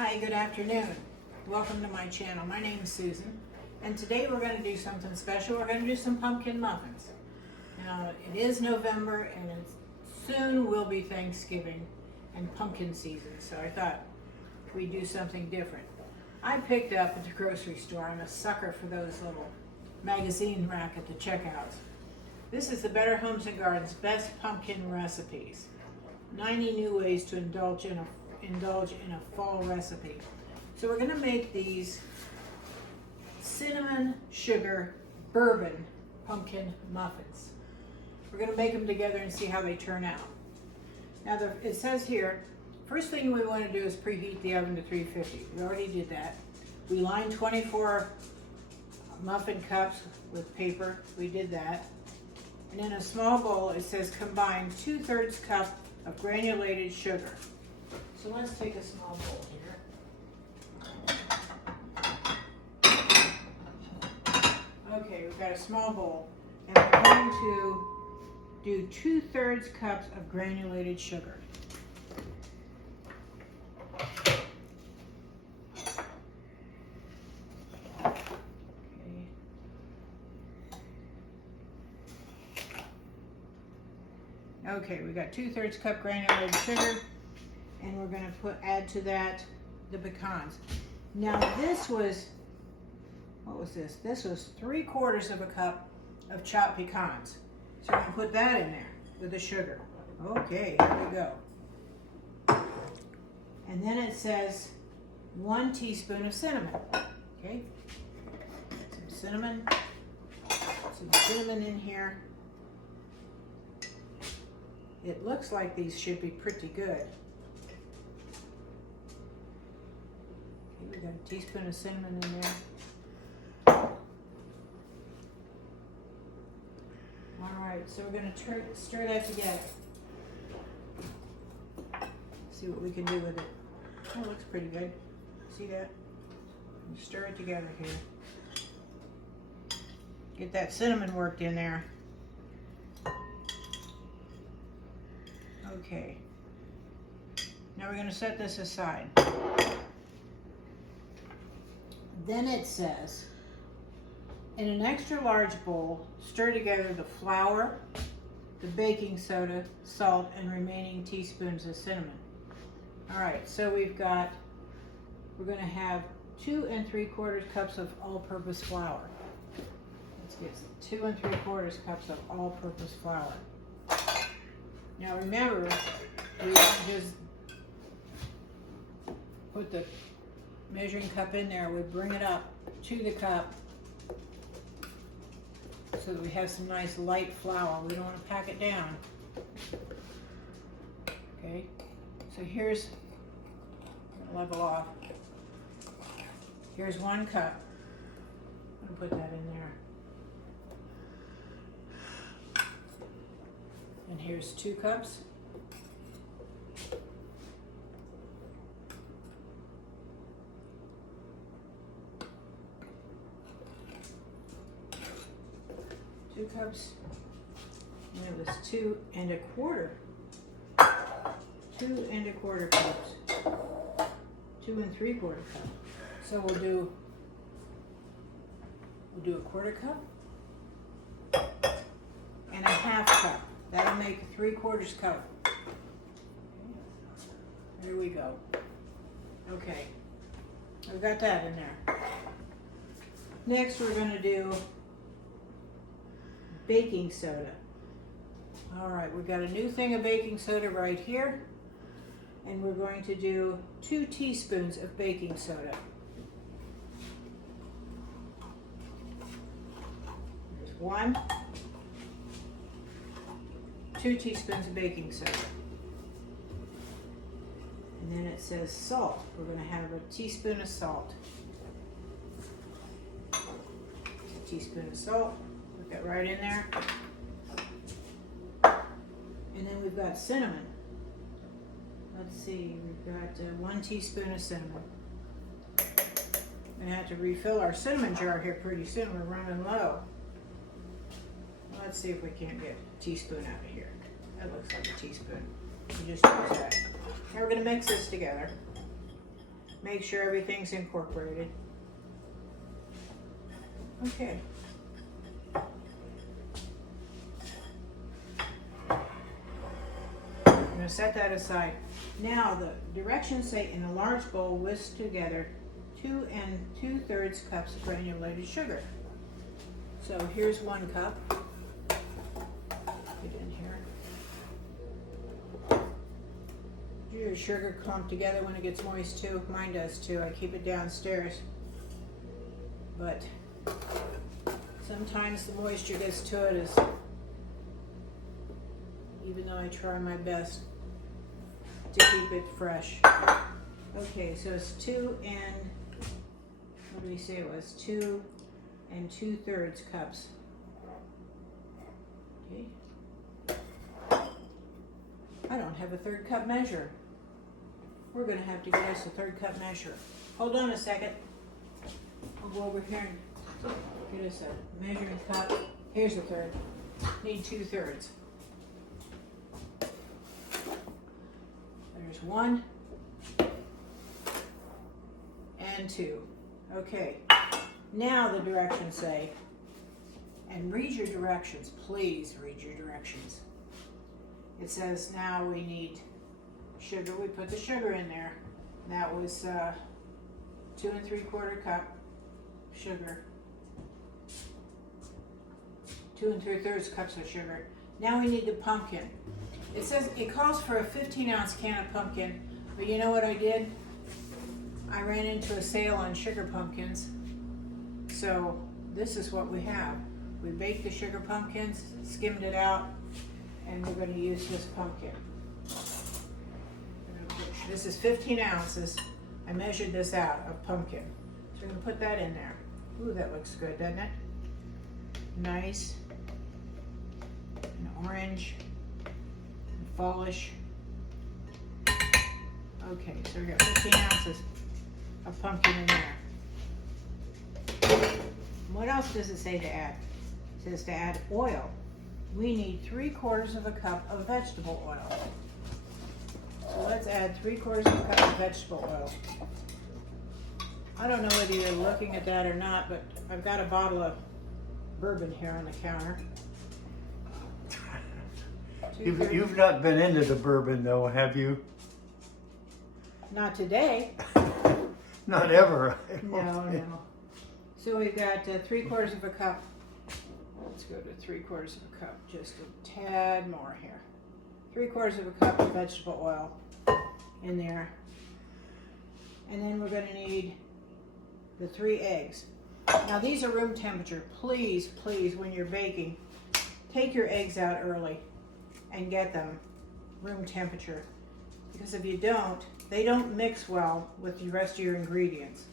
Hi, good afternoon. Welcome to my channel. My name is Susan, and today we're going to do something special. We're going to do some pumpkin muffins. Now, it is November, and it soon will be Thanksgiving and pumpkin season, so I thought we'd do something different. I picked up at the grocery store, I'm a sucker for those little magazine rack at the checkouts. This is the Better Homes and Gardens Best Pumpkin Recipes. 90 new ways to indulge in a fall recipe. So we're going to make these cinnamon sugar bourbon pumpkin muffins. We're going to make them together and see how they turn out. Now it says here, first thing we want to do is preheat the oven to 350. We already did that. We lined 24 muffin cups with paper. We did that. And in a small bowl it says combine 2/3 cup of granulated sugar. So let's take a small bowl here. Okay, we've got a small bowl, and we're going to do 2/3 cups of granulated sugar. Okay, we got 2/3 cup granulated sugar, and we're going to add to that the pecans. Now this was, what was this? This was 3/4 of a cup of chopped pecans. So we're going to put that in there with the sugar. Okay, here we go. And then it says 1 teaspoon of cinnamon. Okay, some cinnamon in here. It looks like these should be pretty good. Okay, we got a teaspoon of cinnamon in there. All right, so we're going to stir that together. See what we can do with it. Oh, it looks pretty good. See that? You stir it together here. Get that cinnamon worked in there. Okay, now we're going to set this aside. Then it says, in an extra large bowl, stir together the flour, the baking soda, salt, and remaining teaspoons of cinnamon. All right, so we're going to have 2 3/4 cups of all-purpose flour. Let's get 2 3/4 cups of all-purpose flour. Now remember, we don't just put the measuring cup in there, we bring it up to the cup so that we have some nice light flour. We don't want to pack it down. Okay, so here's, level off. Here's 1 cup. I'm going to put that in there. And here's 2 cups. Two cups. And it was 2 1/4. 2 1/4 cups. 2 3/4 cups. So we'll do a 1/4 cup and a 1/2 cup. That'll make a 3/4 cup. There we go. Okay, we've got that in there. Next, we're going to do baking soda. All right, we've got a new thing of baking soda right here, and we're going to do 2 teaspoons of baking soda. There's 1. 2 teaspoons of baking soda. And then it says salt. We're going to have a teaspoon of salt. A teaspoon of salt. Put that right in there. And then we've got cinnamon. Let's see, we've got 1 teaspoon of cinnamon. We're going to have to refill our cinnamon jar here pretty soon. We're running low. Let's see if we can't get a teaspoon out of here. That looks like a teaspoon. You just use that. Now we're going to mix this together. Make sure everything's incorporated. Okay. I'm going to set that aside. Now the directions say in a large bowl whisk together 2 2/3 cups of granulated sugar. So here's 1 cup. Put it in here. Do your sugar clump together when it gets moist too? Mine does too. I keep it downstairs. But sometimes the moisture gets to it, even though I try my best to keep it fresh. Okay, so it's 2 what did we say it was? 2 2/3 cups. Okay. I don't have a 1/3 cup measure. We're going to have to get us a 1/3 cup measure. Hold on a second. I'll go over here and get us a measuring cup. Here's a 1/3. Need 2/3. There's 1 and 2. Okay. Now the directions say, and read your directions, please read your directions. It says now we need sugar. We put the sugar in there. That was 2 3/4 cup sugar. 2 3/3 cups of sugar. Now we need the pumpkin. It says it calls for a 15-ounce can of pumpkin, but you know what I did? I ran into a sale on sugar pumpkins. So this is what we have. We baked the sugar pumpkins, skimmed it out, and we're going to use this pumpkin. This is 15 ounces. I measured this out of pumpkin. So we're going to put that in there. Ooh, that looks good, doesn't it? Nice. And orange. And fallish. Okay, so we got 15 ounces of pumpkin in there. What else does it say to add? It says to add oil. We need 3/4 cup of vegetable oil. So let's add 3/4 cup of vegetable oil. I don't know whether you're looking at that or not, but I've got a bottle of bourbon here on the counter. You've not been into the bourbon though, have you? Not today. Not ever. No. So we've got 3/4 cup. Let's go to 3/4 cup, just a tad more here. 3/4 cup of vegetable oil in there. And then we're going to need the 3 eggs. Now these are room temperature. Please, when you're baking, take your eggs out early and get them room temperature. Because if you don't, they don't mix well with the rest of your ingredients.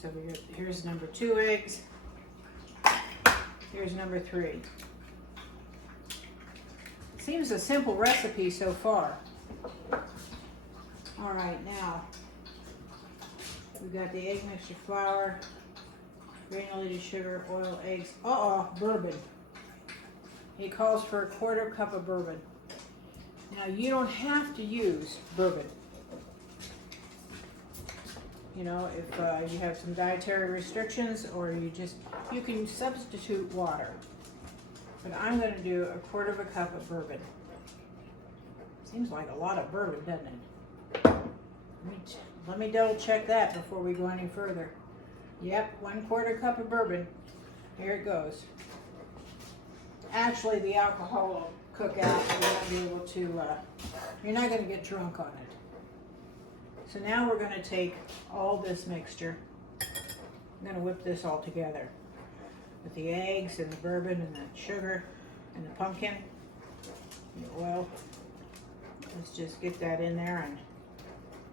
So here's number 2 eggs. Here's number 3. Seems a simple recipe so far. All right, now we've got the egg mixture, flour, granulated sugar, oil, eggs. Bourbon. It calls for 1/4 cup of bourbon. Now you don't have to use bourbon. You know, if you have some dietary restrictions, or you can substitute water. But I'm going to do 1/4 cup of bourbon. Seems like a lot of bourbon, doesn't it? Let me double check that before we go any further. Yep, 1/4 cup of bourbon. Here it goes. Actually, the alcohol will cook out. You're going to be able to, you're not going to get drunk on it. So now we're going to take all this mixture. I'm going to whip this all together with the eggs and the bourbon and the sugar and the pumpkin and the oil. Let's just get that in there and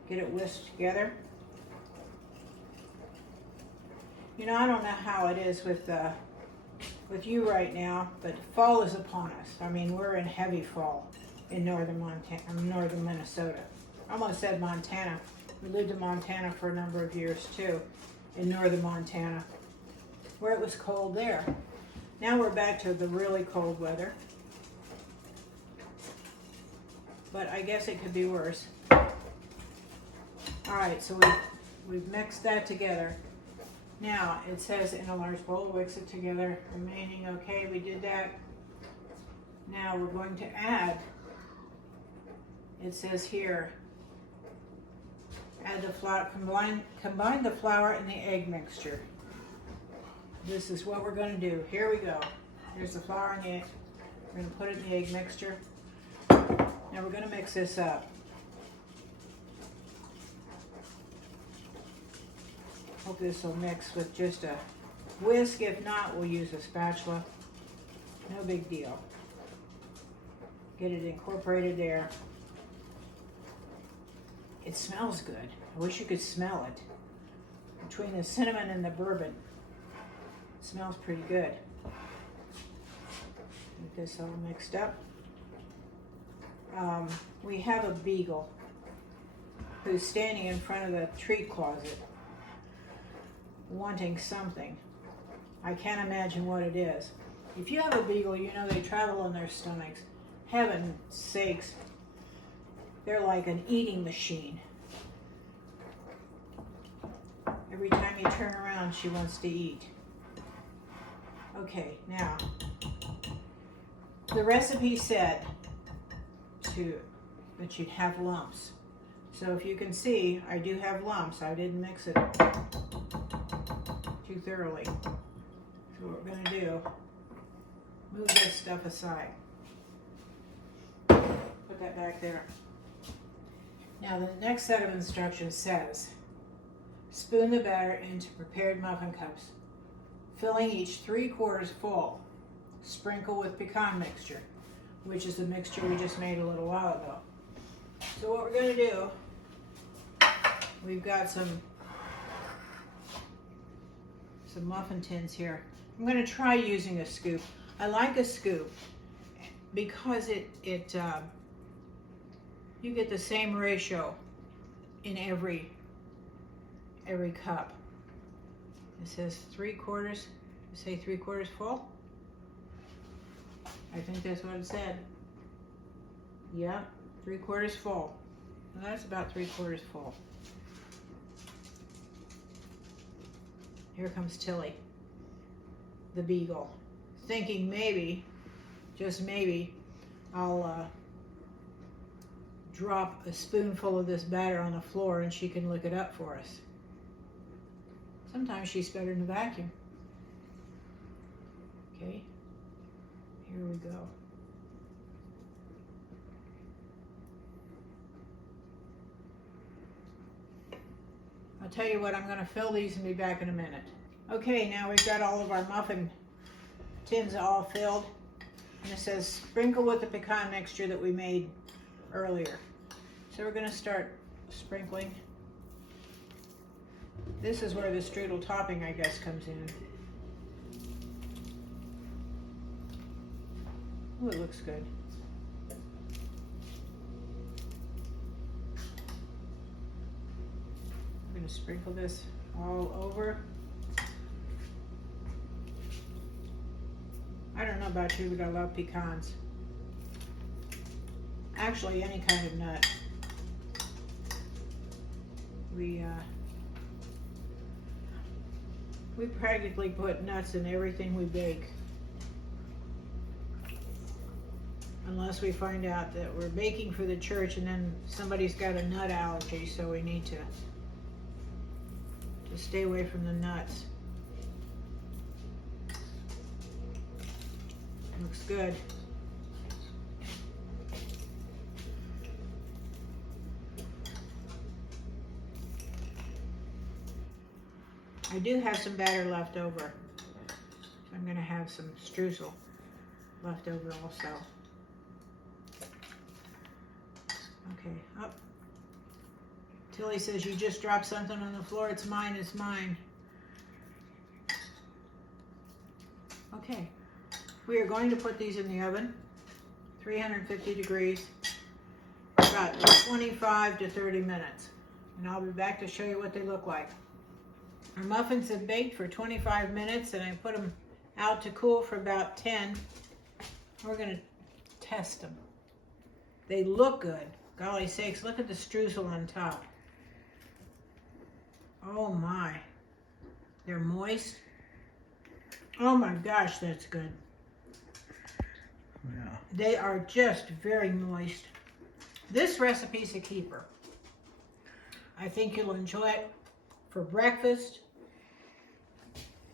get it whisked together. You know, I don't know how it is with you right now, but fall is upon us. I mean, we're in heavy fall in northern Minnesota. I almost said Montana. We lived in Montana for a number of years too, in northern Montana, where it was cold there. Now we're back to the really cold weather. but I guess it could be worse. All right, so we've mixed that together. Now, it says in a large bowl, mix it together, remaining okay, we did that. Now we're going to add, it says here, add the flour, combine the flour and the egg mixture. This is what we're gonna do. Here we go. Here's the flour and the egg. We're gonna put it in the egg mixture. Now we're gonna mix this up. Hope this will mix with just a whisk. If not, we'll use a spatula. No big deal. Get it incorporated there. It smells good. I wish you could smell it. Between the cinnamon and the bourbon, it smells pretty good. Get this all mixed up. We have a beagle who's standing in front of the treat closet wanting something. I can't imagine what it is. If you have a beagle, you know they travel on their stomachs. Heaven's sakes, they're like an eating machine. Every time you turn around, she wants to eat. Okay, now, the recipe said that you'd have lumps. So if you can see, I do have lumps. I didn't mix it too thoroughly. So what we're gonna do, move this stuff aside. Put that back there. Now the next set of instructions says, spoon the batter into prepared muffin cups, filling each 3/4 full. Sprinkle with pecan mixture, which is the mixture we just made a little while ago. So what we're gonna do, we've got some muffin tins here. I'm going to try using a scoop. I like a scoop because you get the same ratio in every cup. It says 3/4. You say 3/4 full? I think that's what it said. Yeah, 3/4 full. Well, that's about 3/4 full. Here comes Tilly, the beagle, thinking maybe, just maybe, I'll drop a spoonful of this batter on the floor and she can look it up for us. Sometimes she's better than the vacuum. Okay, here we go. I'll tell you what, I'm going to fill these and be back in a minute. Okay, now we've got all of our muffin tins all filled. And it says sprinkle with the pecan mixture that we made earlier. So we're going to start sprinkling. This is where the strudel topping, I guess, comes in. Oh, it looks good. I'm going to sprinkle this all over. I don't know about you, but I love pecans. Actually, any kind of nut. We practically put nuts in everything we bake. Unless we find out that we're baking for the church and then somebody's got a nut allergy, so we need to stay away from the nuts. Looks good. I do have some batter left over. So I'm going to have some streusel left over also. Okay, up. Tilly says, you just dropped something on the floor. It's mine, it's mine. Okay, we are going to put these in the oven, 350 degrees, about 25 to 30 minutes. And I'll be back to show you what they look like. Our muffins have baked for 25 minutes and I put them out to cool for about 10. We're going to test them. They look good. Golly sakes, look at the streusel on top. Oh my. They're moist. Oh my gosh, that's good. Yeah. They are just very moist. This recipe's a keeper. I think you'll enjoy it for breakfast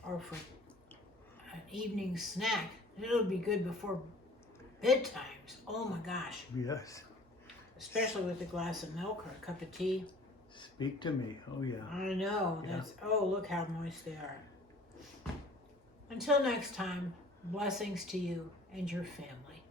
or for an evening snack. It'll be good before bedtimes. Oh my gosh. Yes. Especially with a glass of milk or a cup of tea. Speak to me. Oh yeah. I know. That's oh, look how moist they are. Until next time, blessings to you and your family.